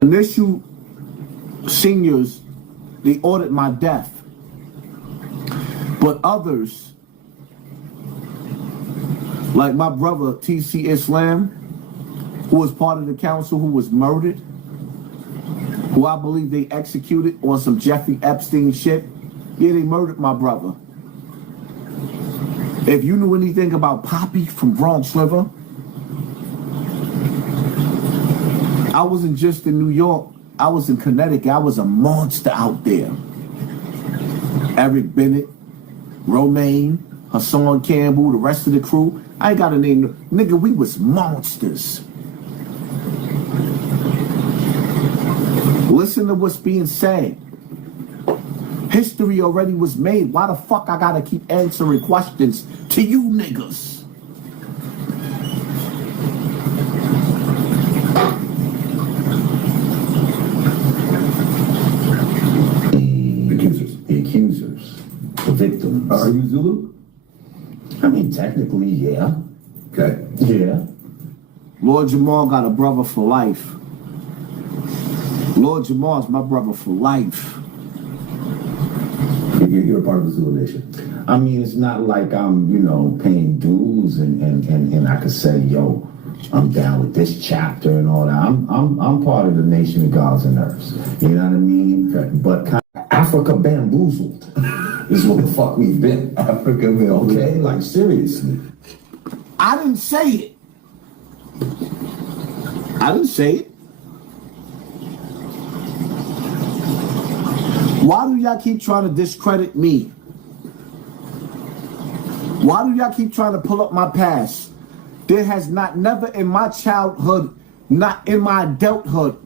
Initial seniors, they ordered my death. But others, like my brother TC Islam, who was part of the council, who was murdered, who I believe they executed on some Jeffrey Epstein shit. Yeah, they murdered my brother. If you knew anything about Poppy from Bronx River, I wasn't just in New York, I was in Connecticut. I was a monster out there. Eric Bennett, Romaine, Hassan Campbell, the rest of the crew. I ain't got a name. Nigga, we was monsters. Listen to what's being said. History already was made. Why the fuck I gotta keep answering questions to you niggas? The accusers. The victims. Are you Zulu? I mean, technically, yeah. Okay. Yeah. Lord Jamal got a brother for life. Lord Jamal's my brother for life. You're a part of the Zulu Nation. I mean, it's not like I'm, paying dues and I could say, yo, I'm down with this chapter and all that. I'm part of the nation of gods and earths. You know what I mean? Okay. But kind of Africa bamboozled is what the fuck we've been. Africa, okay? Like, seriously. I didn't say it. I didn't say it. Why do y'all keep trying to discredit me? Why do y'all keep trying to pull up my past? There has never in my childhood, not in my adulthood,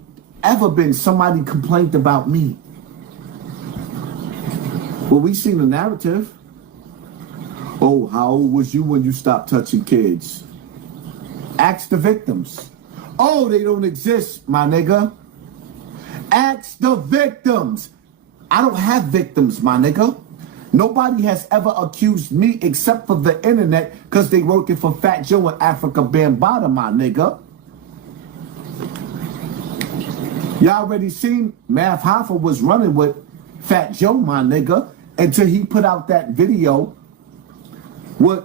ever been somebody complained about me. Well, we seen the narrative. Oh, how old was you when you stopped touching kids? Ask the victims. Oh, they don't exist, my nigga. Ask the victims. I don't have victims, my nigga. Nobody has ever accused me except for the internet because they working for Fat Joe and Afrika Bambaataa, my nigga. Y'all already seen Math Hoffa was running with Fat Joe, my nigga, until he put out that video with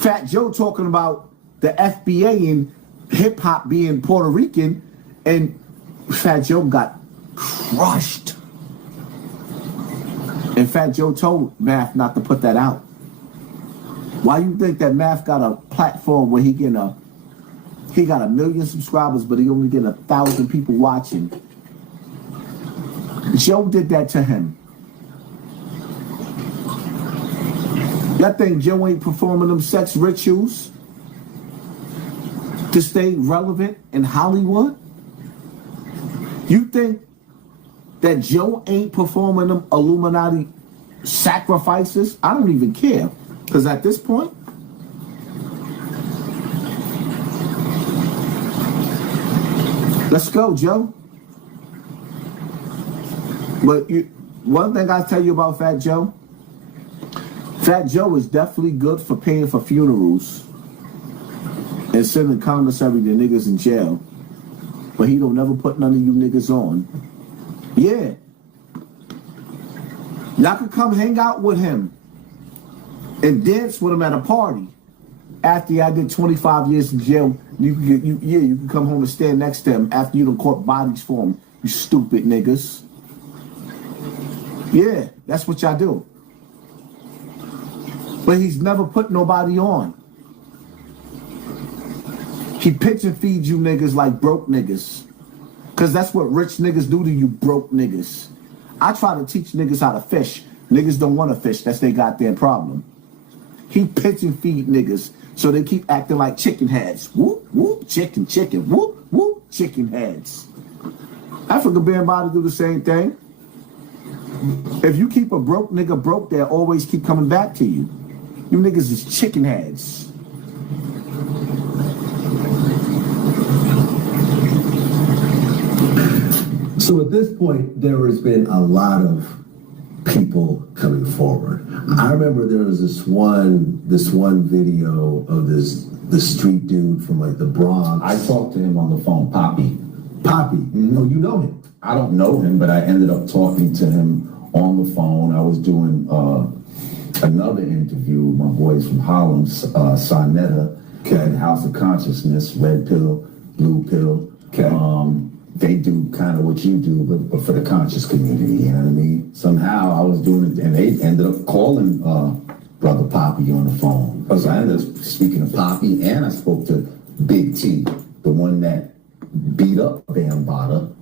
Fat Joe talking about the FBA and hip hop being Puerto Rican, and Fat Joe got crushed. And Fat Joe told Math not to put that out. Why you think that Math got a platform where he got 1 million subscribers, but he only get 1,000 people watching? Joe did that to him. Y'all think Joe ain't performing them sex rituals to stay relevant in Hollywood? You think that Joe ain't performing them Illuminati sacrifices? I don't even care. Because at this point, let's go, Joe. But one thing I'll tell you about Fat Joe, Fat Joe is definitely good for paying for funerals and sending commissary to niggas in jail. But he don't never put none of you niggas on. Yeah. Y'all could come hang out with him and dance with him at a party. After I did 25 years in jail, you can come home and stand next to him after you done caught bodies for him, you stupid niggas. Yeah, that's what y'all do. But he's never put nobody on. He pigeon feeds you niggas like broke niggas. Cause that's what rich niggas do to you broke niggas. I try to teach niggas how to fish. Niggas don't want to fish, that's their goddamn problem. He pigeon feed niggas so they keep acting like chicken heads. Whoop, whoop, chicken, chicken, whoop, whoop, chicken heads. Afrika Bambaataa do the same thing. If you keep a broke nigga broke, they'll always keep coming back to you. You niggas is chicken heads. So at this point, there has been a lot of people coming forward. I remember there was this one video of this street dude from like the Bronx. I talked to him on the phone, Poppy. Poppy. Oh, you know him. I don't know him, but I ended up talking to him on the phone. I was doing another interview with my boys from Harlem, Sonetta, and House of Consciousness, Red Pill, Blue Pill. They do kind of what you do, but for the conscious community, you know what I mean? Somehow I was doing it, and they ended up calling Brother Poppy on the phone. So I ended up speaking to Poppy, and I spoke to Big T, the one that beat up Bambaataa.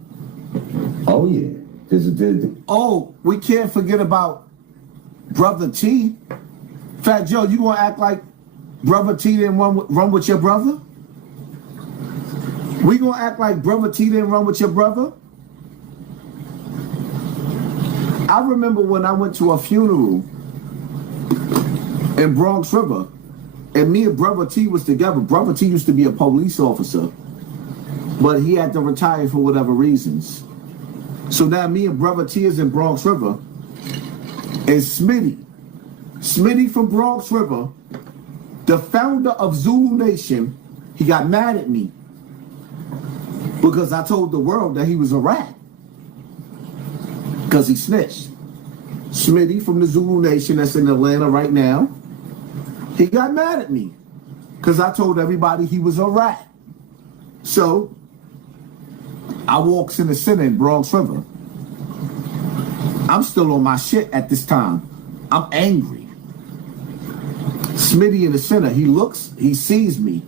Oh, yeah. Oh, we can't forget about Brother T. Fat Joe, you gonna act like Brother T didn't run with your brother? We gonna act like Brother T didn't run with your brother? I remember when I went to a funeral in Bronx River, and me and Brother T was together. Brother T used to be a police officer, but he had to retire for whatever reasons. So now me and Brother T is in Bronx River, and Smitty from Bronx River, the founder of Zulu Nation, he got mad at me because I told the world that he was a rat because he snitched. Smitty from the Zulu Nation that's in Atlanta right now, he got mad at me because I told everybody he was a rat. So I walks in the center in Bronx River. I'm still on my shit at this time. I'm angry. Smitty in the center, he looks, he sees me.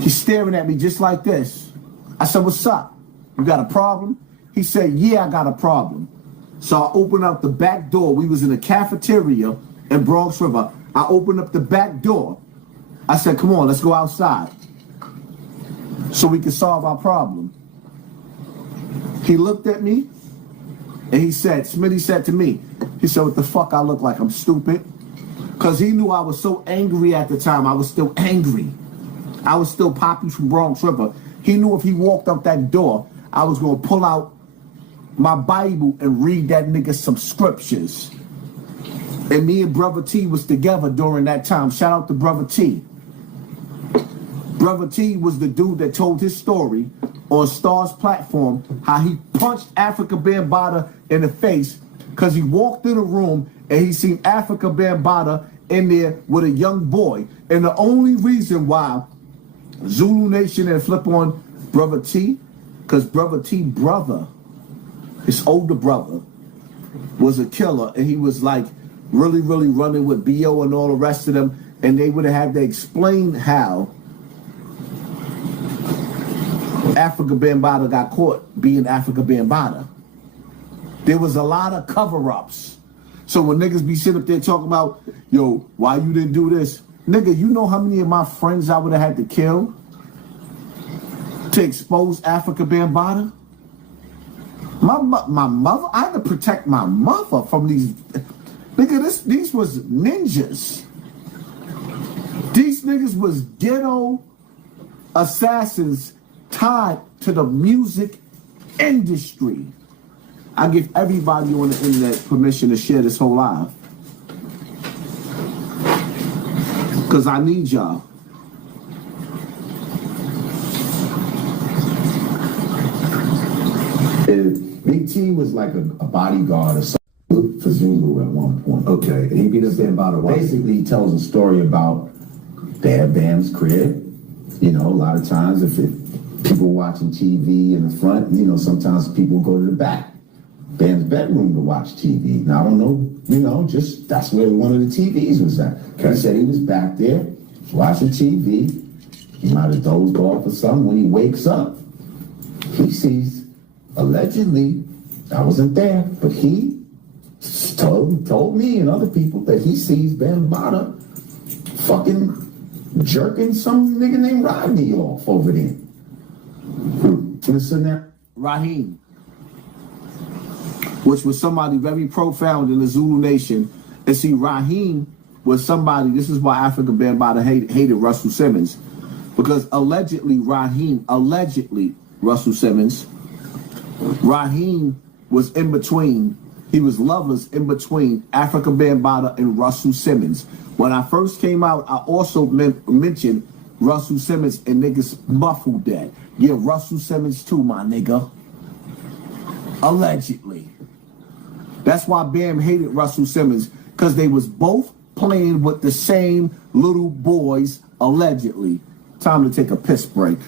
He's staring at me just like this. I said, what's up? You got a problem? He said, yeah, I got a problem. So I opened up the back door. We was in a cafeteria in Bronx River. I opened up the back door. I said, come on, let's go outside so we can solve our problem. He looked at me and he said, Smitty said to me, he said, what the fuck I look like? I'm stupid. Because he knew I was so angry at the time. I was still angry. I was still Poppy from Bronx River. He knew if he walked up that door, I was going to pull out my Bible and read that nigga some scriptures. And me and Brother T was together during that time. Shout out to Brother T. Brother T was the dude that told his story on Star's platform, how he punched Afrika Bambaataa in the face because he walked in a room and he seen Afrika Bambaataa in there with a young boy. And the only reason why Zulu Nation and flip on Brother T, because Brother T brother, his older brother, was a killer, and he was like really running with B.O. and all the rest of them, and they would have had to explain how Afrika Bambaataa got caught being Afrika Bambaataa. There was a lot of cover-ups. So when niggas be sitting up there talking about, yo, why you didn't do this? Nigga, you know how many of my friends I would have had to kill to expose Afrika Bambaataa? My mother, I had to protect my mother from these. Nigga, these was ninjas. These niggas was ghetto assassins tied to the music industry. I give everybody on the internet permission to share this whole live. Because I need y'all. Big T was like a bodyguard or something for Zulu at one point. Okay, and he beat up Bambaataa. Basically, he tells a story about Bam's crib. You know, a lot of times if people watching TV in the front, you know, sometimes people go to the back. Bam's bedroom to watch TV. Now, I don't know, you know, just that's where one of the TVs was at. Okay. He said he was back there watching TV. He might have dozed off or something. When he wakes up, he sees, allegedly, I wasn't there, but he told me and other people that he sees Bambaataa fucking jerking some nigga named Rodney off over there. Listen there. Raheem, which was somebody very profound in the Zulu Nation. And see, Raheem was somebody, this is why Afrika Bambaataa hated Russell Simmons. Because allegedly, Russell Simmons, Raheem was in between, he was lovers in between Afrika Bambaataa and Russell Simmons. When I first came out, I also mentioned Russell Simmons, and niggas muffled that. Yeah, Russell Simmons too, my nigga. Allegedly. That's why Bam hated Russell Simmons, because they was both playing with the same little boys, allegedly. Time to take a piss break.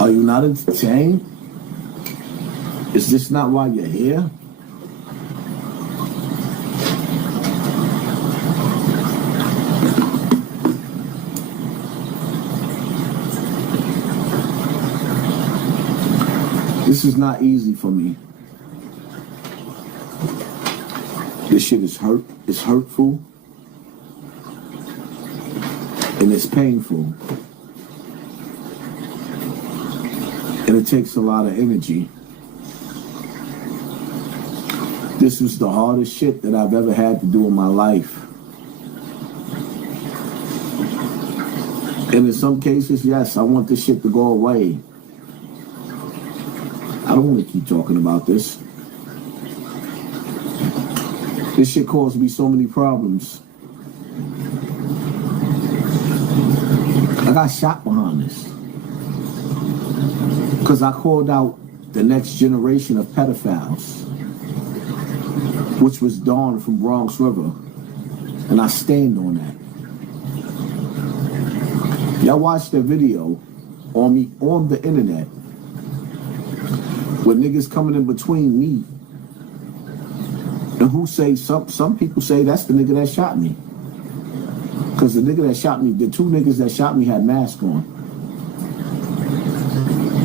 Are you not entertained? Is this not why you're here? This is not easy for me. This shit is it's hurtful, and it's painful. And it takes a lot of energy. This was the hardest shit that I've ever had to do in my life. And in some cases, yes, I want this shit to go away. I don't want to keep talking about this. This shit caused me so many problems. I got shot behind this. Because I called out the next generation of pedophiles, which was Dawn from Bronx River. And I stand on that. Y'all watched the video on me on the internet with niggas coming in between me. And who say, some people say that's the nigga that shot me. Because the nigga that shot me, the two niggas that shot me had masks on.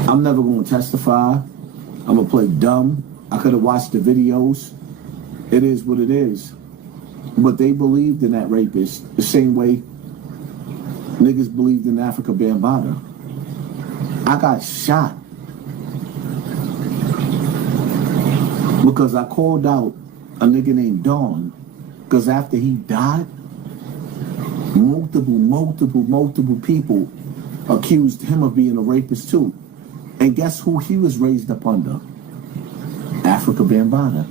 I'm never going to testify. I'm going to play dumb. I could have watched the videos. It is what it is. But they believed in that rapist the same way niggas believed in Afrika Bambaataa. I got shot because I called out a nigga named Dawn, because after he died, multiple people accused him of being a rapist too. And guess who he was raised up under? Afrika Bambaataa.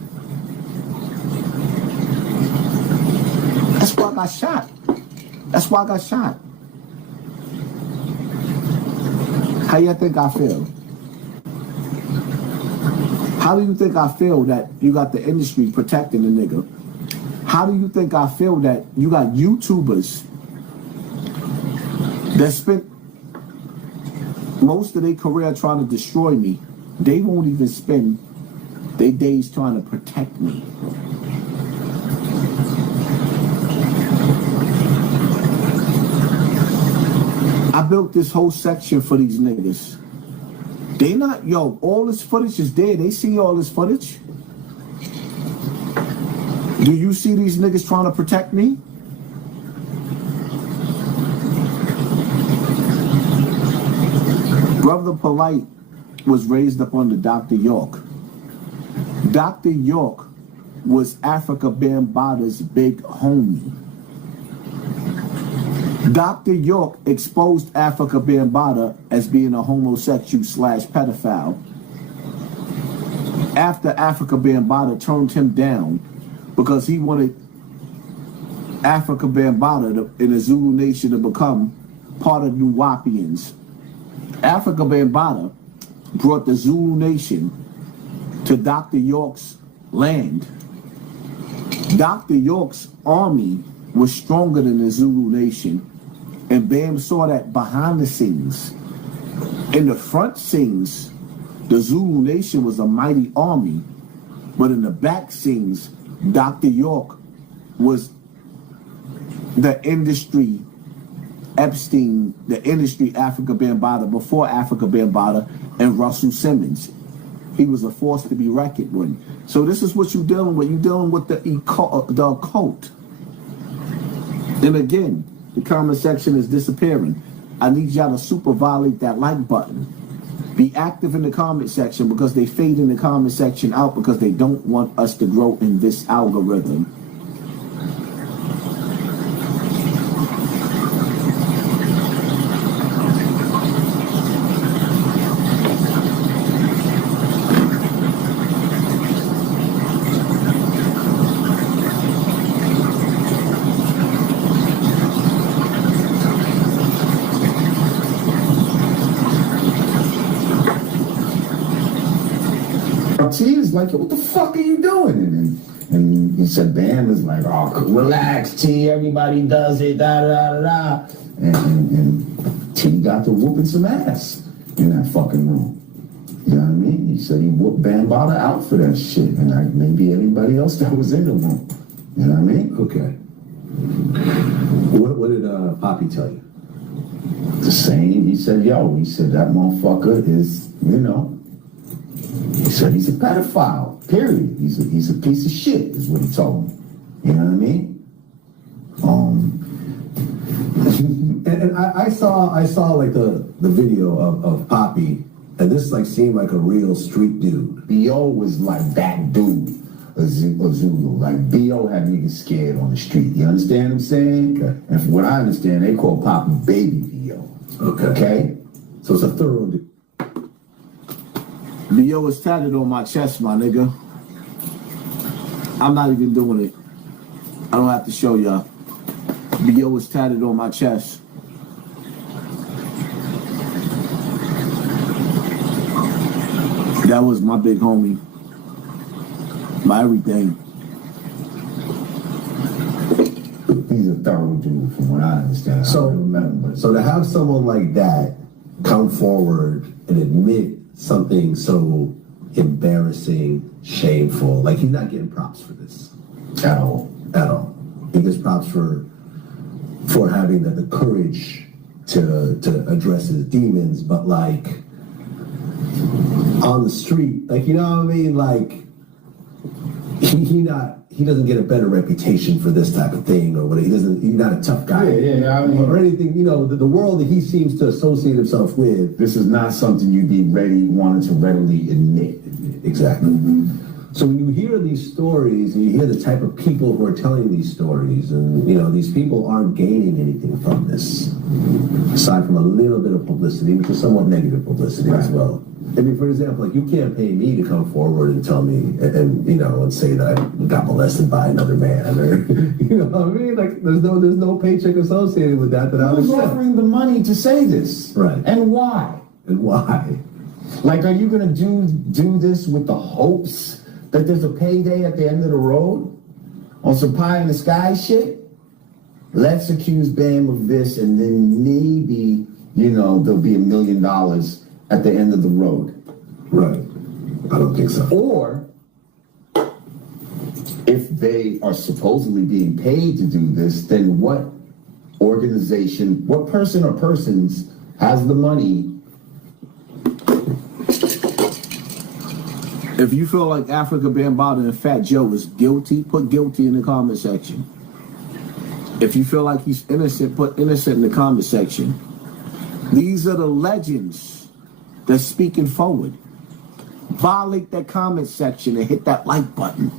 That's why I got shot. That's why I got shot. How you think I feel? How do you think I feel that you got the industry protecting the nigga? How do you think I feel that you got YouTubers that spent most of their career trying to destroy me? They won't even spend their days trying to protect me. I built this whole section for these niggas. They not, yo, all this footage is there. They see all this footage. Do you see these niggas trying to protect me? Brother Polite was raised up under Dr. York. Dr. York was Afrika Bambaataa's big homie. Dr. York exposed Afrika Bambaataa as being a homosexual / pedophile. after Afrika Bambaataa turned him down because he wanted Afrika Bambaataa in the Zulu Nation to become part of Nuwapians. Afrika Bambaataa brought the Zulu Nation to Dr. York's land. Dr. York's army was stronger than the Zulu Nation, and Bam saw that behind the scenes. In the front scenes, the Zulu Nation was a mighty army, but in the back scenes, Dr. York was the industry Epstein, the industry Afrika Bambaataa before Afrika Bambaataa and Russell Simmons. He was a force to be reckoned with. So this is what you're dealing with. You're dealing with the occult. And again, the comment section is disappearing. I need y'all to super violate that like button. Be active in the comment section because they fade in the comment section out because they don't want us to grow in this algorithm. T is like, what the fuck are you doing? And he said, Bam is like, oh, relax, T, everybody does it, da da da da. And T got to whooping some ass in that fucking room. You know what I mean? He said he whooped Bambaataa out for that shit, and maybe everybody else that was in the room. You know what I mean? Okay. What did Poppy tell you? The same. He said, he said that motherfucker is, he said he's a pedophile, period. He's a piece of shit, is what he told me. You know what I mean? And I saw like the video of Poppy, and this like seemed like a real street dude. B.O. was like that dude, a Zulu. Like B.O. had niggas scared on the street. You understand what I'm saying? Okay. And from what I understand, they call Poppy Baby B.O. Okay? So it's a thorough dude. B.O. is tatted on my chest, my nigga. I'm not even doing it. I don't have to show y'all. B.O. is tatted on my chest. That was my big homie. My everything. He's a thorough dude, from what I understand. So, I don't remember. So to have someone like that come forward and admit something so embarrassing, shameful, like he's not getting props for this At all. He gets props for having the courage to address his demons, but like on the street, like, you know what I mean, like he doesn't get a better reputation for this type of thing, or what. He's not a tough guy, I mean, or anything. The world that he seems to associate himself with. This is not something you'd be wanting to readily admit. Exactly. Mm-hmm. So when you hear these stories, and you hear the type of people who are telling these stories, and these people aren't gaining anything from this, aside from a little bit of publicity, which is somewhat negative publicity as well. I mean, for example, like, you can't pay me to come forward and tell me, and say that I got molested by another man, or you know what I mean? Like, there's no paycheck associated with that I Who's would accept. offering the money to say this? Right. And why? Like, are you gonna do this with the hopes that there's a payday at the end of the road on some pie in the sky shit? Let's accuse Bam of this, and then maybe there'll be $1 million at the end of the road. Right. I don't think so. Or if they are supposedly being paid to do this, then what organization, what person or persons has the money? If you feel like Afrika Bambaataa and Fat Joe is guilty, put guilty in the comment section. If you feel like he's innocent, put innocent in the comment section. These are the legends that's speaking forward. Violate that comment section and hit that like button.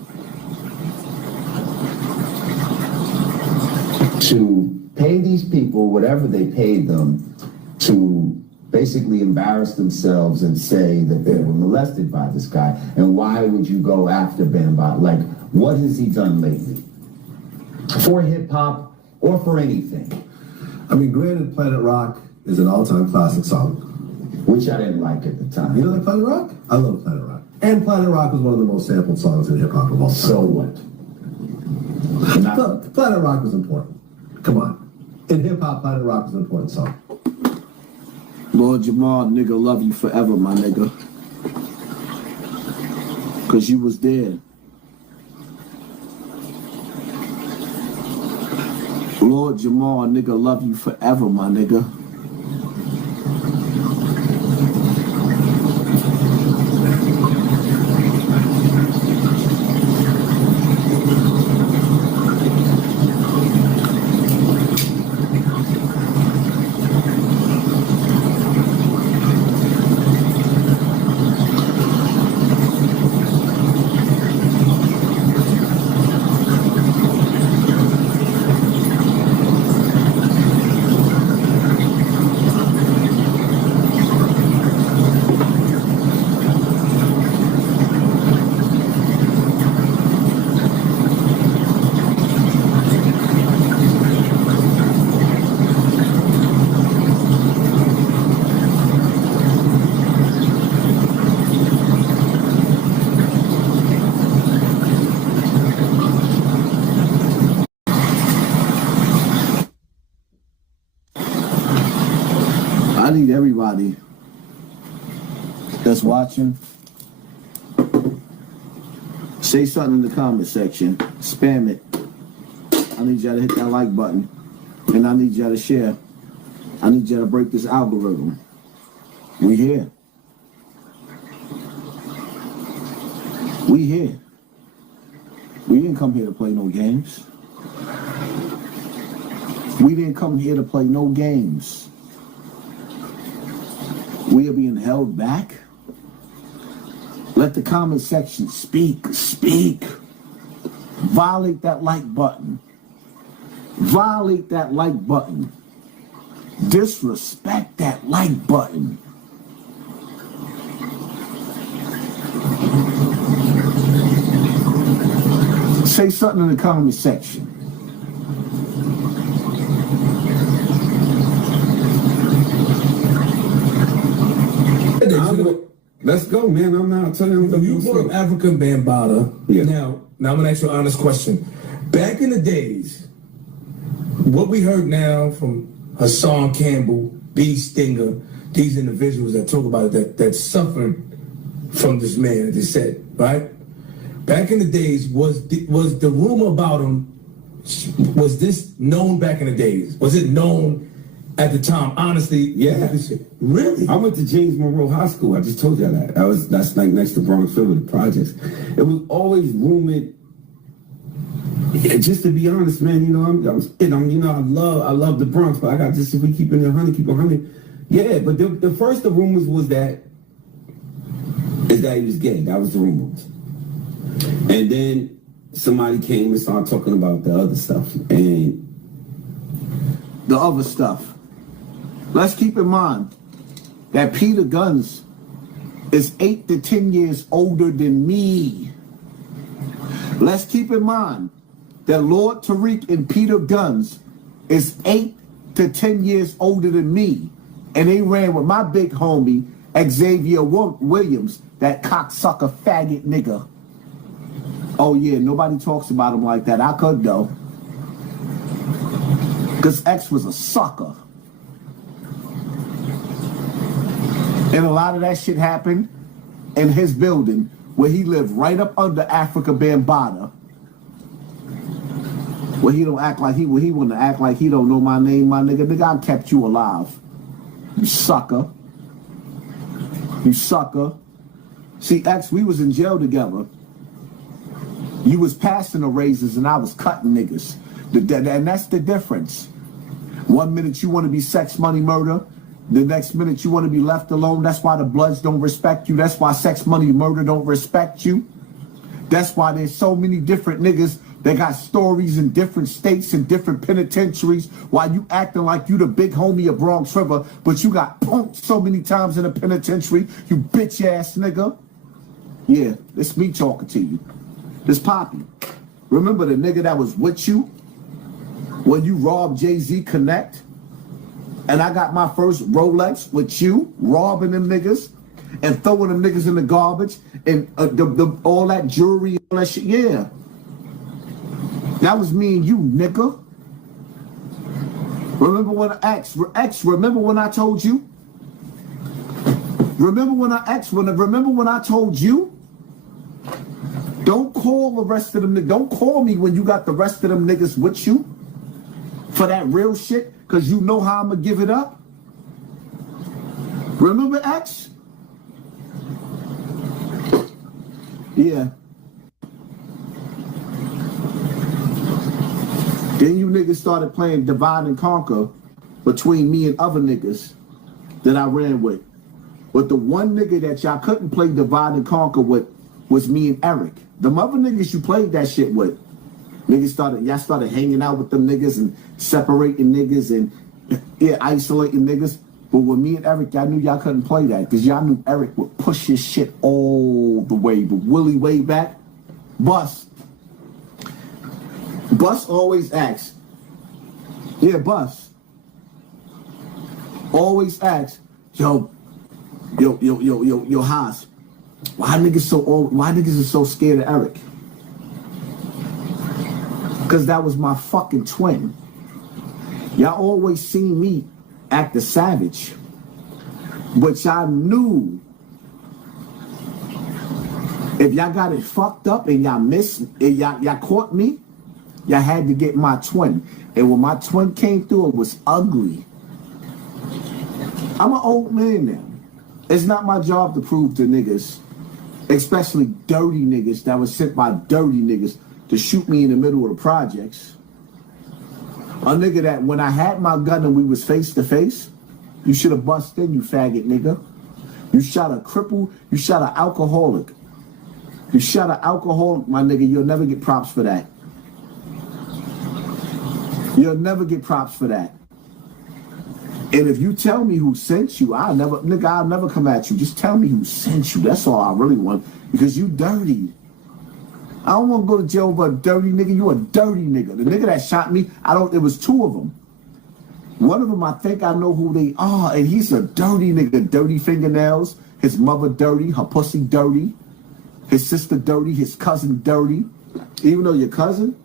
To pay these people whatever they paid them to basically embarrass themselves and say that they were molested by this guy. And why would you go after Bambaataa? Like, what has he done lately? For hip hop or for anything? I mean, granted, Planet Rock is an all-time classic song. Which I didn't like at the time. You don't like Planet Rock? I love Planet Rock. And Planet Rock was one of the most sampled songs in hip-hop of all time. So what? Planet Rock was important. Come on. In hip-hop, Planet Rock was an important song. Lord Jamal, nigga, love you forever, my nigga. Cause you was there. Lord Jamal, nigga, love you forever, my nigga. I need everybody that's watching, say something in the comment section, spam it. I need y'all to hit that like button, and I need y'all to share. I need y'all to break this algorithm. We here. We here. We didn't come here to play no games. We didn't come here to play no games. We are being held back. Let the comment section speak. Violate that like button. Violate that like button. Disrespect that like button. Say something in the comment section. Let's go, man. I'm not telling you. You brought up Afrika Bambaataa. Yeah. Now I'm gonna ask you an honest question. Back in the days, what we heard now from Hassan Campbell, B. Stinger, these individuals that talk about it, that suffered from this man, they said, right? Back in the days, was the rumor about him, was this known back in the days? Was it known at the time? Honestly, Yeah. Really? I went to James Monroe High School. I just told you that. That's like next to Bronxville with the projects. It was always rumored. Yeah, just to be honest, man, you know, I love the Bronx, but I got just, if we keep it 100, keep it 100. Yeah, but the first the rumors was that he was gay. That was the rumors. And then somebody came and started talking about the other stuff. And The other stuff. Let's keep in mind that Peter Guns is 8 to 10 years older than me. Let's keep in mind that Lord Tariq and Peter Guns is 8 to 10 years older than me. And they ran with my big homie, Xavier Williams, that cocksucker faggot nigga. Oh yeah, nobody talks about him like that. I could though. Because X was a sucker. And a lot of that shit happened in his building where he lived right up under Afrika Bambaataa. Where he don't act like he want to act like he don't know my name, my nigga. Nigga, I kept you alive. You sucker. You sucker. See, X, we was in jail together. You was passing the razors and I was cutting niggas. And that's the difference. 1 minute you want to be sex, money, murder. The next minute you want to be left alone. That's why the Bloods don't respect you. That's why sex, money, murder don't respect you. That's why there's so many different niggas They got stories in different states and different penitentiaries while you acting like you the big homie of Bronx River, but you got punked so many times in the penitentiary, you bitch ass nigga. Yeah, it's me talking to you. This Poppy. Remember the nigga that was with you when you robbed Jay-Z Connect? And I got my first Rolex with you, robbing them niggas and throwing them niggas in the garbage and all that jewelry, all that shit. Yeah. That was me and you, nigga. Remember when remember when I told you? Remember when I told you? Don't call the rest of them, don't call me when you got the rest of them niggas with you for that real shit, because you know how I'm gonna give it up. Remember X? Yeah. Then you niggas started playing divide and conquer between me and other niggas that I ran with. But the one nigga that y'all couldn't play divide and conquer with was me and Eric. The other niggas you played that shit with. Y'all started hanging out with them niggas and separating niggas and isolating niggas. But with me and Eric, y'all knew y'all couldn't play that because y'all knew Eric would push his shit all the way. But Willie way back, Bus always asks. Yeah, Bus always asks, yo, Haas, why niggas are so scared of Eric? Because that was my fucking twin. Y'all always seen me act a savage, but y'all knew if y'all got it fucked up and y'all missed, y'all caught me, y'all had to get my twin. And when my twin came through, it was ugly. I'm an old man now. It's not my job to prove to niggas, especially dirty niggas that was sent by dirty niggas to shoot me in the middle of the projects. A nigga that when I had my gun and we was face to face, you should have bust in, you faggot nigga. You shot a cripple, you shot an alcoholic. You shot an alcoholic, my nigga, you'll never get props for that. You'll never get props for that. And if you tell me who sent you, I'll never come at you. Just tell me who sent you. That's all I really want. Because you dirty. I don't want to go to jail over a dirty nigga. You a dirty nigga. The nigga that shot me, it was two of them. One of them, I think I know who they are. And he's a dirty nigga. Dirty fingernails. His mother dirty. Her pussy dirty. His sister dirty. His cousin dirty. Even though your cousin,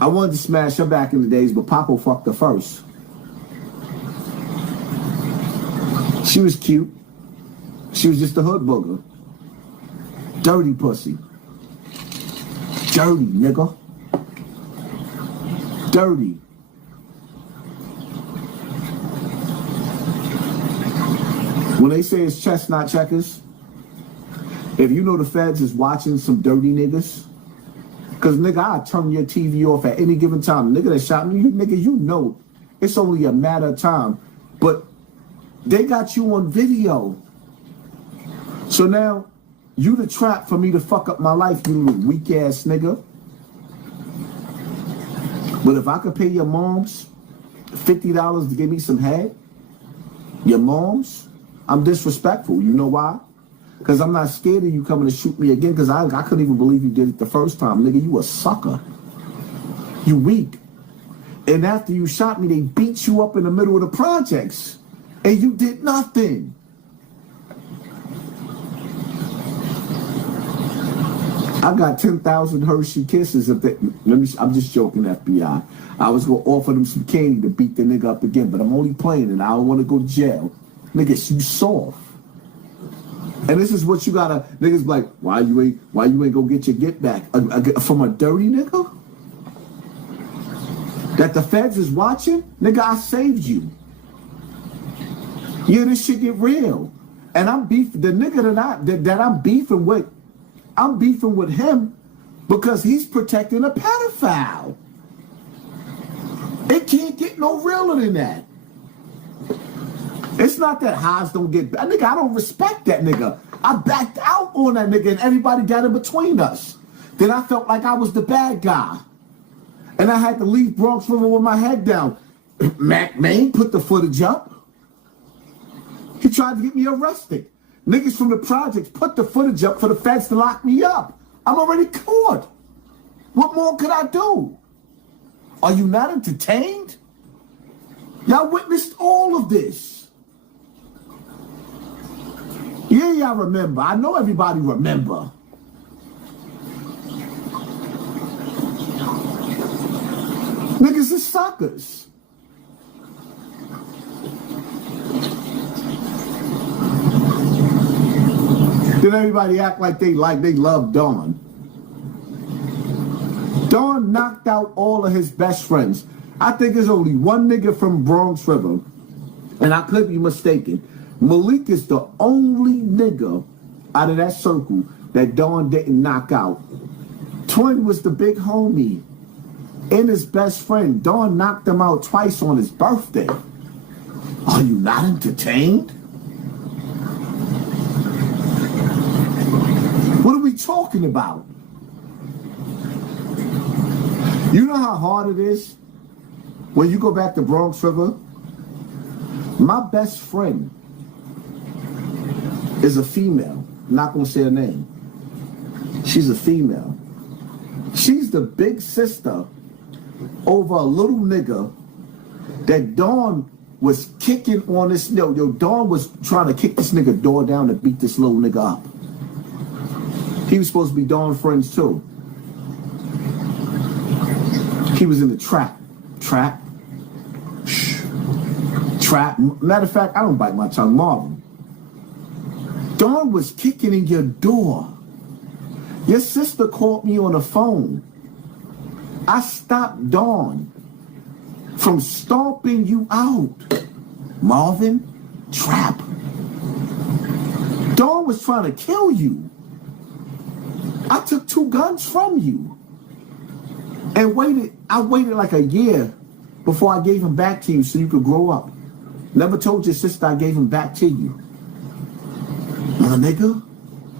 I wanted to smash her back in the days, but Papo fucked her first. She was cute. She was just a hood booger. Dirty pussy. Dirty, nigga. Dirty. When they say it's chestnut checkers, if you know the feds is watching some dirty niggas, because, nigga, I'll turn your TV off at any given time. Nigga that shot me, you know it's only a matter of time. But they got you on video. So now, you the trap for me to fuck up my life, you little weak-ass nigga. But if I could pay your moms $50 to give me some head, your moms, I'm disrespectful. You know why? Because I'm not scared of you coming to shoot me again, because I couldn't even believe you did it the first time. Nigga, you a sucker. You weak. And after you shot me, they beat you up in the middle of the projects. And you did nothing. I got 10,000 Hershey kisses. I'm just joking, FBI. I was going to offer them some candy to beat the nigga up again, but I'm only playing and I don't want to go to jail. Nigga, you soft. And this is what you gotta, niggas like, why you ain't go get your get back from a dirty nigga? That the feds is watching? Nigga, I saved you. Yeah, this shit get real. And I'm beefing, the nigga that I'm beefing with him because he's protecting a pedophile. It can't get no realer than that. It's not that Haas don't get back. Nigga, I don't respect that nigga. I backed out on that nigga and everybody got in between us. Then I felt like I was the bad guy. And I had to leave Bronx River with my head down. Mac Maine put the footage up. He tried to get me arrested. Niggas from the projects put the footage up for the feds to lock me up. I'm already caught. What more could I do? Are you not entertained? Y'all witnessed all of this. Yeah, y'all remember. I know everybody remember. Niggas is suckers. Then everybody act like they love Don. Don knocked out all of his best friends. I think there's only one nigga from Bronx River, and I could be mistaken. Malik is the only nigga out of that circle that Don didn't knock out. Twin was the big homie and his best friend. Don knocked him out twice on his birthday. Are you not entertained? What are we talking about? You know how hard it is when you go back to Bronx River? My best friend is a female. I'm not gonna say her name. She's a female. She's the big sister over a little nigga that Dawn was kicking on this. Yo, Dawn was trying to kick this nigga door down to beat this little nigga up. He was supposed to be Dawn friends too. He was in the trap. Matter of fact, I don't bite my tongue, Marvin. Dawn was kicking in your door. Your sister called me on the phone. I stopped Dawn from stomping you out. Marvin, trap. Dawn was trying to kill you. I took 2 guns from you. And I waited like a year before I gave them back to you so you could grow up. Never told your sister I gave them back to you. My nigga,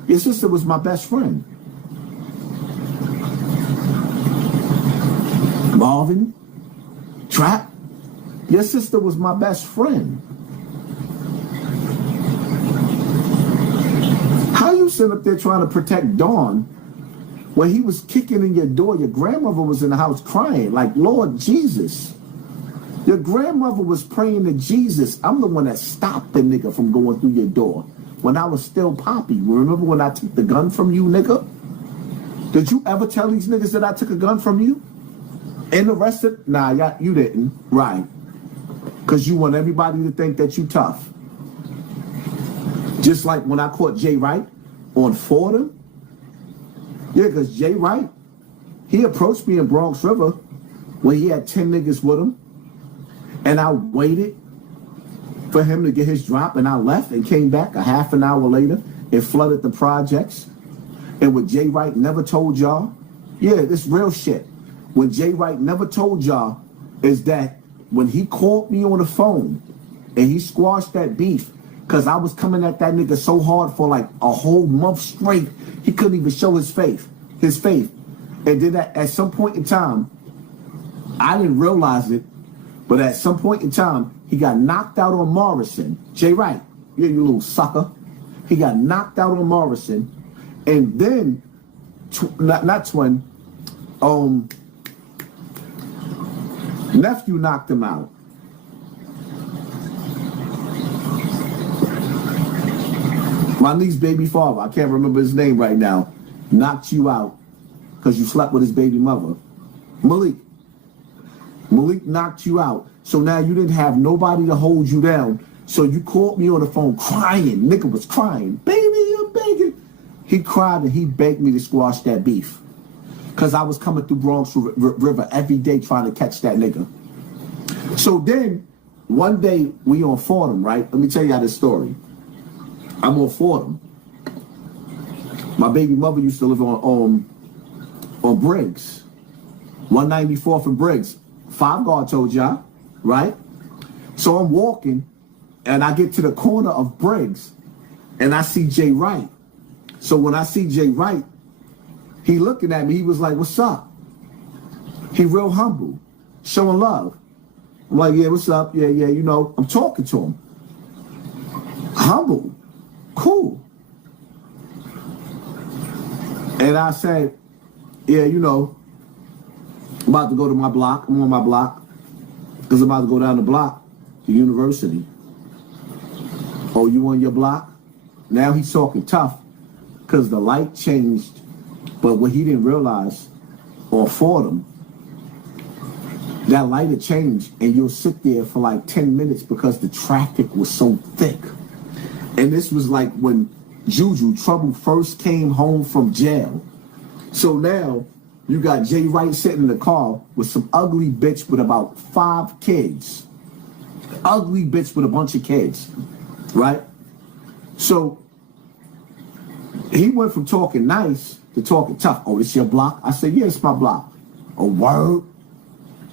your sister was my best friend. Marvin, trap, your sister was my best friend. How you sit up there trying to protect Dawn when he was kicking in your door? Your grandmother was in the house crying like, Lord Jesus. Your grandmother was praying to Jesus. I'm the one that stopped the nigga from going through your door when I was still Poppy. Remember when I took the gun from you, nigga? Did you ever tell these niggas that I took a gun from you? And arrested? Nah, you didn't. Right. Because you want everybody to think that you tough. Just like when I caught Jay Wright on Fordham. Yeah, because Jay Wright, he approached me in Bronx River when he had 10 niggas with him. And I waited for him to get his drop, and I left and came back a half an hour later and flooded the projects. And what Jay Wright never told y'all, yeah, this real shit. What Jay Wright never told y'all is that when he called me on the phone and he squashed that beef, because I was coming at that nigga so hard for like a whole month straight, he couldn't even show his faith. And then at some point in time, I didn't realize it, but at some point in time, he got knocked out on Morrison. Jay Wright, yeah, you little sucker. He got knocked out on Morrison. And then, nephew knocked him out. My niece's baby father, I can't remember his name right now, knocked you out because you slept with his baby mother. Malik knocked you out. So now you didn't have nobody to hold you down. So you called me on the phone crying. Nigga was crying. Baby, I'm begging. He cried and he begged me to squash that beef. Because I was coming through Bronx River every day trying to catch that nigga. So then, one day, we on Fordham, right? Let me tell you how this story. I'm on Fordham. My baby mother used to live on Briggs. 194th and Briggs. 5 Guard told y'all, right? So I'm walking, and I get to the corner of Briggs, and I see Jay Wright. So when I see Jay Wright, He looking at me, he was like, what's up? He real humble, showing love. I'm like, yeah, what's up? Yeah, you know, I'm talking to him. Humble, cool. And I said, yeah, you know, I'm about to go to my block. I'm on my block because I'm about to go down the block to university. Oh, you on your block? Now he's talking tough because the light changed. But what he didn't realize, or Fordham, that light had changed and you'll sit there for like 10 minutes because the traffic was so thick. And this was like when Juju Trouble first came home from jail. So now you got Jay Wright sitting in the car with some ugly bitch with about 5 kids. Ugly bitch with a bunch of kids, right? So he went from talking nice to talking tough. Oh, this your block? I said, yeah, it's my block. A word?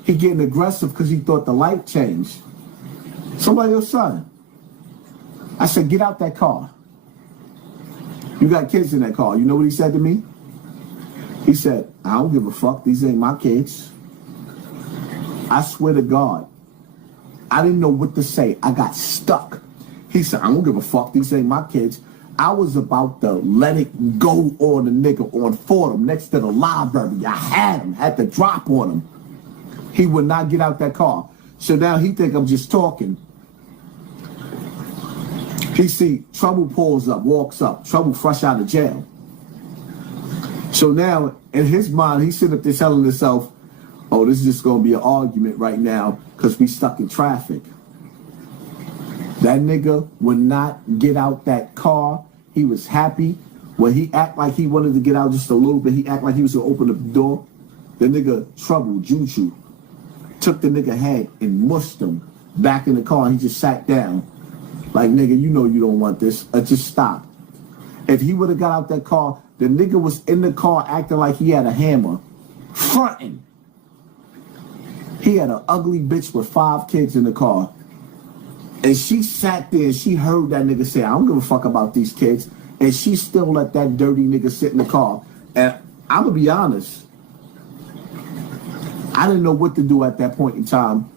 He getting aggressive because he thought the light changed. Somebody your son. I said, get out that car. You got kids in that car. You know what he said to me? He said, I don't give a fuck. These ain't my kids. I swear to God, I didn't know what to say. I got stuck. He said, I don't give a fuck. These ain't my kids. I was about to let it go on the nigga on Fordham next to the library. I had to drop on him. He would not get out that car. So now he think I'm just talking. He see Trouble pulls up, walks up. Trouble fresh out of jail. So now in his mind, he's sitting up there telling himself, oh, this is just going to be an argument right now because we stuck in traffic. That nigga would not get out that car. He was happy. When he act like he wanted to get out just a little bit, he act like he was going to open up the door. The nigga Trouble, Juju, took the nigga head and mushed him back in the car. And he just sat down. Like, nigga, you know you don't want this. Just stop. If he would have got out that car, the nigga was in the car acting like he had a hammer. Fronting. He had an ugly bitch with 5 kids in the car. And she sat there and she heard that nigga say, I don't give a fuck about these kids. And she still let that dirty nigga sit in the car. And I'm going to be honest. I didn't know what to do at that point in time.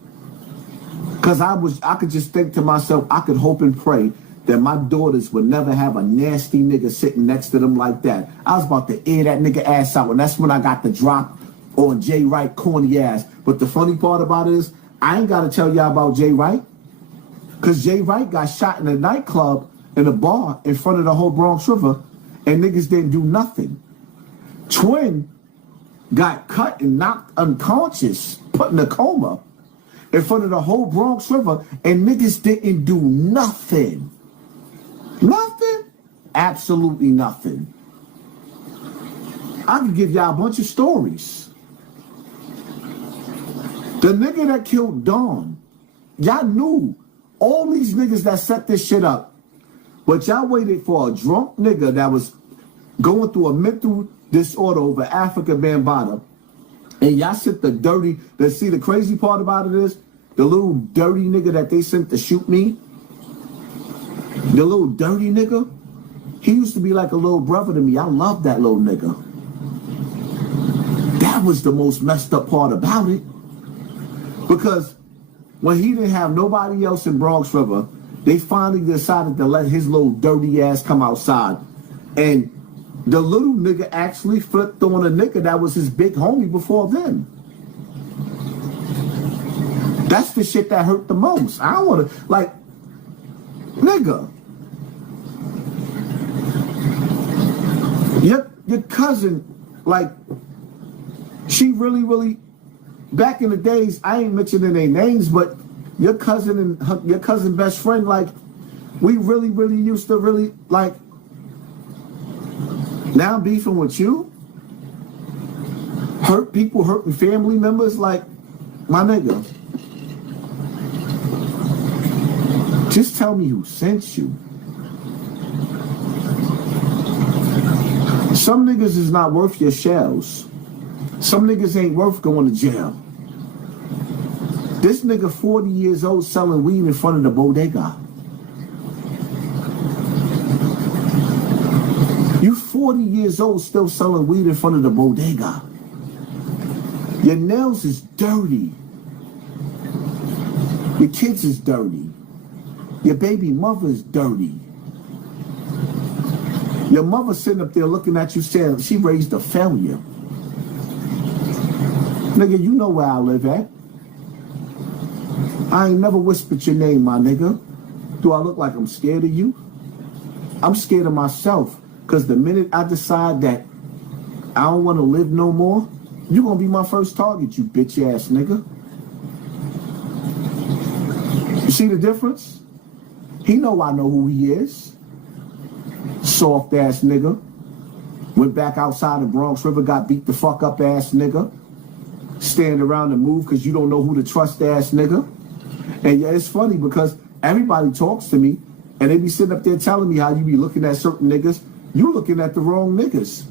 Because I could just think to myself, I could hope and pray that my daughters would never have a nasty nigga sitting next to them like that. I was about to air that nigga ass out. And that's when I got the drop on Jay Wright corny ass. But the funny part about it is, I ain't got to tell y'all about Jay Wright. Because Jay Wright got shot in a nightclub in a bar in front of the whole Bronx River. And niggas didn't do nothing. Twin got cut and knocked unconscious, put in a coma in front of the whole Bronx River, and niggas didn't do nothing. Nothing? Absolutely nothing. I could give y'all a bunch of stories. The nigga that killed Dawn, y'all knew all these niggas that set this shit up, but y'all waited for a drunk nigga that was going through a mental disorder over Afrika Bambaataa, and y'all sent the dirty, see the crazy part about it is, the little dirty nigga that they sent to shoot me, the little dirty nigga, he used to be like a little brother to me. I love that little nigga. That was the most messed up part about it. Because when he didn't have nobody else in Bronx River, they finally decided to let his little dirty ass come outside. And the little nigga actually flipped on a nigga that was his big homie before then. That's the shit that hurt the most. I don't want to, like, nigga. Your cousin, like, she really, back in the days, I ain't mentioning their names, but your cousin and your cousin best friend, like, we really used to really, like, now I'm beefing with you? Hurt people, hurting family members, like, my nigga. Just tell me who sent you. Some niggas is not worth your shells. Some niggas ain't worth going to jail. This nigga 40 years old selling weed in front of the bodega. You 40 40 years old still selling weed in front of the bodega. Your nails is dirty. Your kids is dirty. Your baby mother is dirty. Your mother sitting up there looking at you saying she raised a failure. Nigga, you know where I live at. I ain't never whispered your name, my nigga. Do I look like I'm scared of you? I'm scared of myself. Because the minute I decide that I don't want to live no more, you're going to be my first target, you bitch ass nigga. You see the difference? He know I know who he is. Soft ass nigga. Went back outside the Bronx River, got beat the fuck up ass nigga. Stand around and move because you don't know who to trust ass nigga. And yeah, it's funny because everybody talks to me and they be sitting up there telling me how you be looking at certain niggas. You looking at the wrong niggas.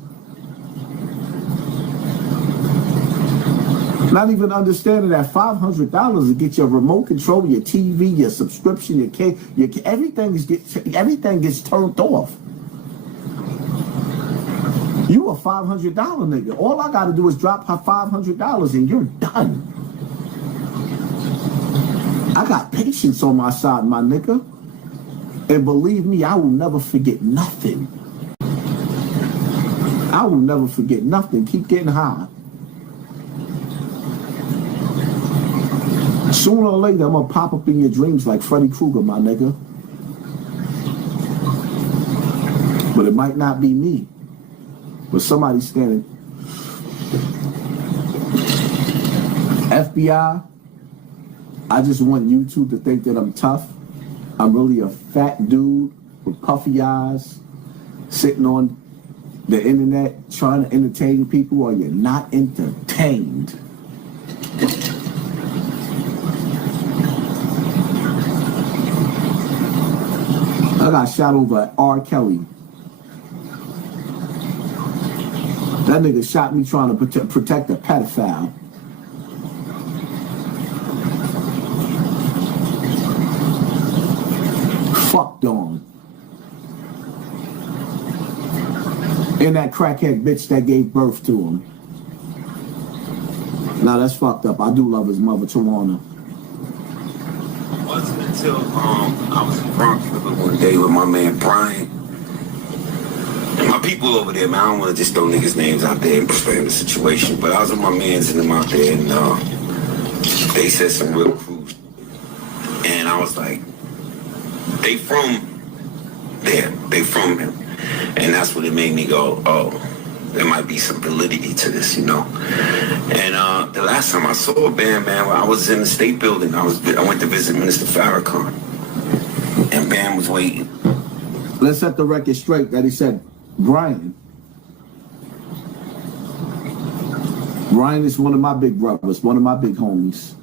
Not even understanding that $500 to get your remote control, your TV, your subscription, your everything gets turned off. You a $500 nigga. All I gotta do is drop her $500 and you're done. I got patience on my side, my nigga. And believe me, I will never forget nothing. I will never forget nothing. Keep getting high. Sooner or later, I'm gonna pop up in your dreams like Freddy Krueger, my nigga. But it might not be me. But somebody standing. FBI, I just want YouTube to think that I'm tough. I'm really a fat dude with puffy eyes, sitting on the internet trying to entertain people while you're not entertained. I got shot over at R. Kelly. That nigga shot me trying to protect a pedophile. Fucked on. And that crackhead bitch that gave birth to him. Now that's fucked up. I do love his mother, Tawana. It wasn't until I was in Bronx one day with my man Brian. And my people over there, man, I don't want to just throw niggas' names out there and explain the situation, but I was with my mans and them out there, and they said some real crude. And I was like, they from there, they from him. And that's what it made me go, oh, there might be some validity to this, you know. And the last time I saw a band, man, I was in the state building. I went to visit Minister Farrakhan, and Bam was waiting. Let's set the record straight that he said, Brian is one of my big brothers, one of my big homies.